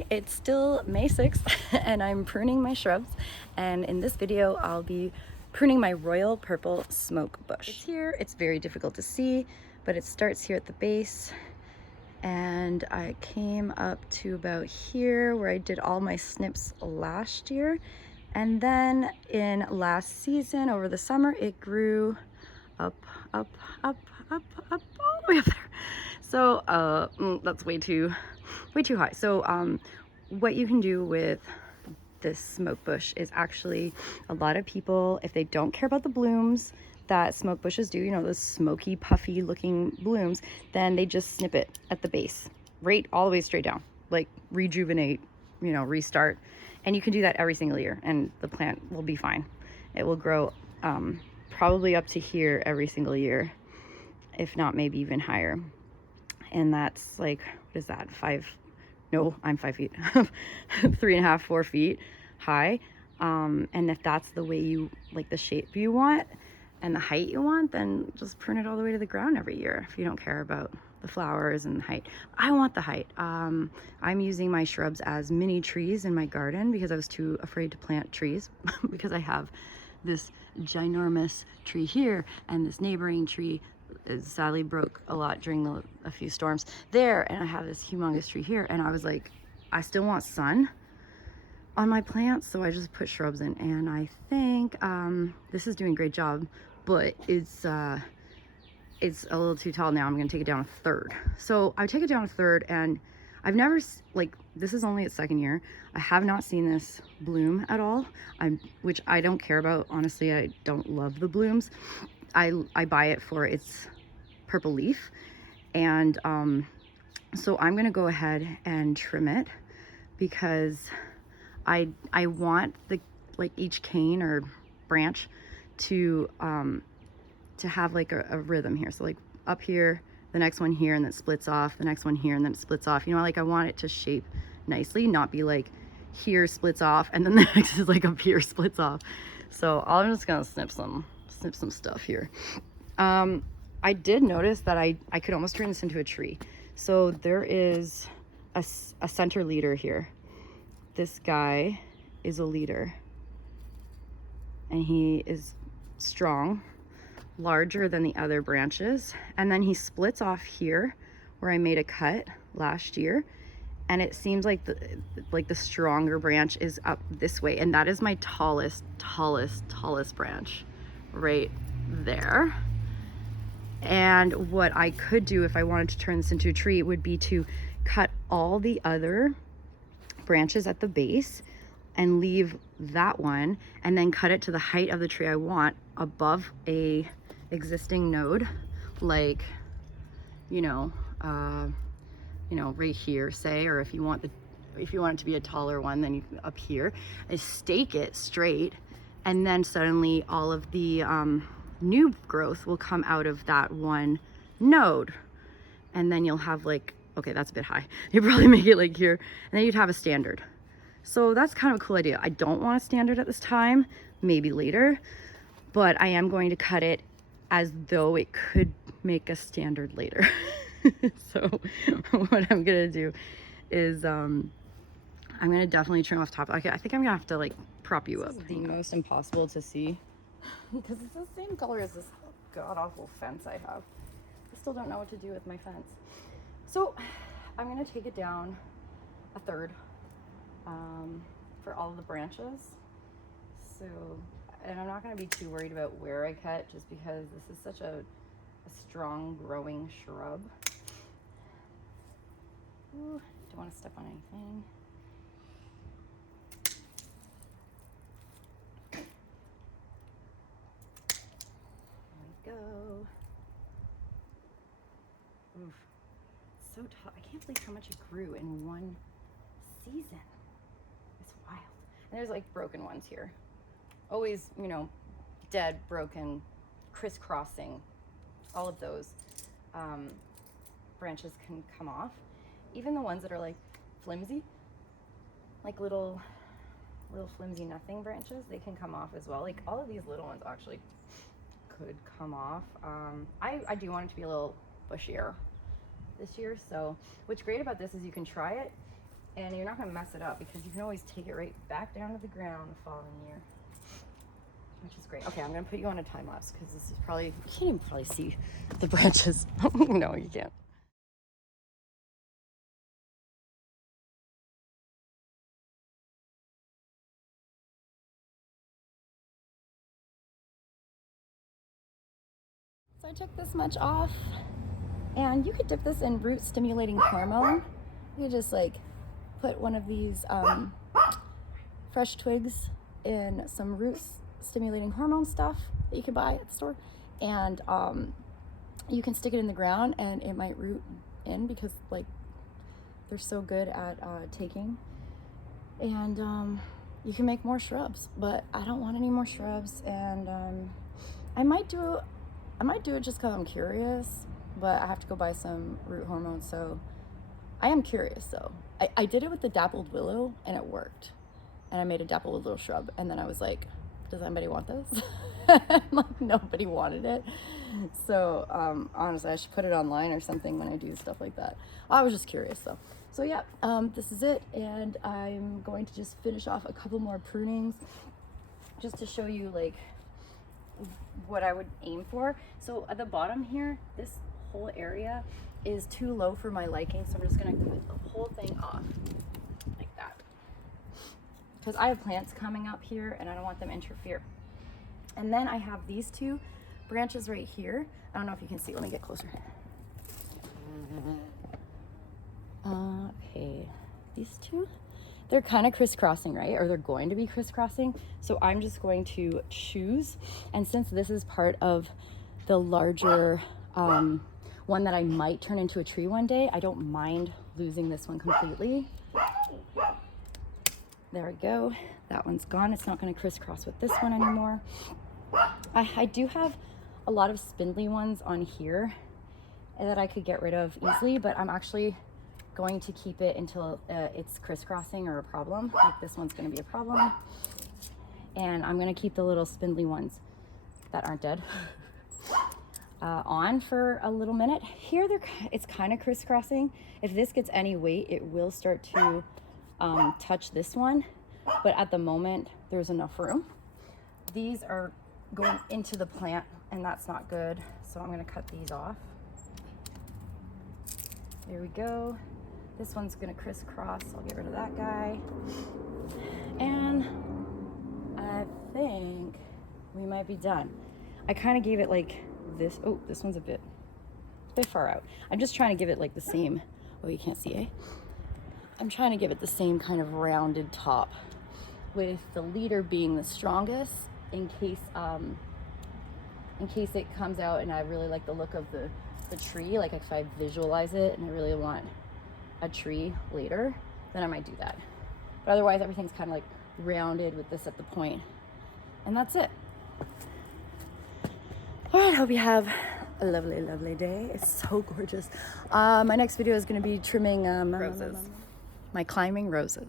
Hi, it's still May 6th and I'm pruning my shrubs, and in this video I'll be pruning my royal purple smoke bush. It's here, it's very difficult to see, but it starts here at the base and I came up to about here where I did all my snips last year, and then in last season over the summer it grew up all the way up there. So that's way too high. So what you can do with this smoke bush is actually, a lot of people, if they don't care about the blooms that smoke bushes do, you know, those smoky puffy looking blooms, then they just snip it at the base, right all the way straight down, like rejuvenate, you know, restart. And you can do that every single year and the plant will be fine. It will grow probably up to here every single year, if not maybe even higher. And that's like, what is that, I'm 5 feet 3.5 4 feet high. And if that's the way you like, the shape you want and the height you want, then just prune it all the way to the ground every year if you don't care about the flowers and the height. I want the height. I'm using my shrubs as mini trees in my garden because I was too afraid to plant trees because I have this ginormous tree here and this neighboring tree sadly broke a lot during a few storms there, and I have this humongous tree here, and I was like, I still want sun on my plants, so I just put shrubs in, and I think this is doing a great job, but it's a little too tall now. I'm gonna take it down a third. So I take it down a third, and I've never, like, this is only its second year. I have not seen this bloom at all, which I don't care about, honestly. I don't love the blooms. I buy it for its purple leaf, and so I'm gonna go ahead and trim it because I want like each cane or branch to have like a rhythm here. So like up here, the next one here, and then it splits off, the next one here, and then it splits off. You know, like I want it to shape nicely, not be like here splits off and then the next is like up here splits off. So I'm just gonna snip some stuff here. I did notice that I could almost turn this into a tree. So there is a center leader here. This guy is a leader, and he is strong, larger than the other branches, and then he splits off here where I made a cut last year, and it seems like the stronger branch is up this way, and that is my tallest branch right there. And what I could do if I wanted to turn this into a tree would be to cut all the other branches at the base and leave that one, and then cut it to the height of the tree I want above a existing node, like you know right here, say, or if you want it to be a taller one, then you up here, and stake it straight, and then suddenly all of the new growth will come out of that one node, and then you'll have like, okay, that's a bit high, you probably make it like here, and then you'd have a standard. So that's kind of a cool idea. I don't want a standard at this time, maybe later, but I am going to cut it as though it could make a standard later. So what I'm gonna do is I'm gonna definitely trim off top. Okay, I think I'm gonna have to like prop you up. This is the most impossible to see because it's the same color as this god-awful fence I have. I still don't know what to do with my fence. So I'm gonna take it down a third for all of the branches. So, and I'm not gonna be too worried about where I cut, just because this is such a strong growing shrub. Ooh, don't want to step on anything. There we go. Oof, so tall. I can't believe how much it grew in one season. It's wild. And there's like broken ones here. Always, you know, dead, broken, crisscrossing. All of those branches can come off. Even the ones that are like flimsy, like little flimsy nothing branches, they can come off as well. Like all of these little ones actually could come off. I do want it to be a little bushier this year. So what's great about this is you can try it And you're not gonna mess it up because you can always take it right back down to the ground the following year, which is great. Okay, I'm gonna put you on a time lapse because this is probably, you can't even probably see the branches. No, you can't. So I took this much off, and you could dip this in root stimulating hormone. You could just like put one of these fresh twigs in some root stimulating hormone stuff that you can buy at the store, and you can stick it in the ground and it might root in because like they're so good at taking, and you can make more shrubs. But I don't want any more shrubs, and I might do it just because I'm curious, but I have to go buy some root hormones, so I am curious though. I did it with the dappled willow and it worked. And I made a dappled willow shrub, and then I was like, does anybody want this? Like nobody wanted it. So honestly, I should put it online or something when I do stuff like that. I was just curious though. So yeah, this is it, and I'm going to just finish off a couple more prunings just to show you like what I would aim for. So at the bottom here, this whole area is too low for my liking, so I'm just gonna cut the whole thing off like that, because I have plants coming up here and I don't want them to interfere. And then I have these two branches right here. I don't know if you can see, let me get closer. Okay, these two, they're kind of crisscrossing, right? Or they're going to be crisscrossing. So I'm just going to choose. And since this is part of the larger one that I might turn into a tree one day, I don't mind losing this one completely. There we go. That one's gone. It's not going to crisscross with this one anymore. I do have a lot of spindly ones on here that I could get rid of easily, but I'm actually going to keep it until it's crisscrossing or a problem. Like this one's going to be a problem, and I'm going to keep the little spindly ones that aren't dead on for a little minute. Here it's kind of crisscrossing. If this gets any weight, it will start to touch this one, but at the moment there's enough room. These are going into the plant and that's not good, so I'm going to cut these off. There we go. This one's gonna crisscross. I'll get rid of that guy. And I think we might be done. I kind of gave it like this. Oh, this one's a bit far out. I'm just trying to give it like the same, oh, you can't see, eh? I'm trying to give it the same kind of rounded top, with the leader being the strongest in case it comes out and I really like the look of the tree. Like if I visualize it and I really want a tree later, then I might do that. But otherwise everything's kind of like rounded with this at the point, and that's it. All right, hope you have a lovely, lovely day. It's so gorgeous. My next video is going to be trimming roses, my climbing roses.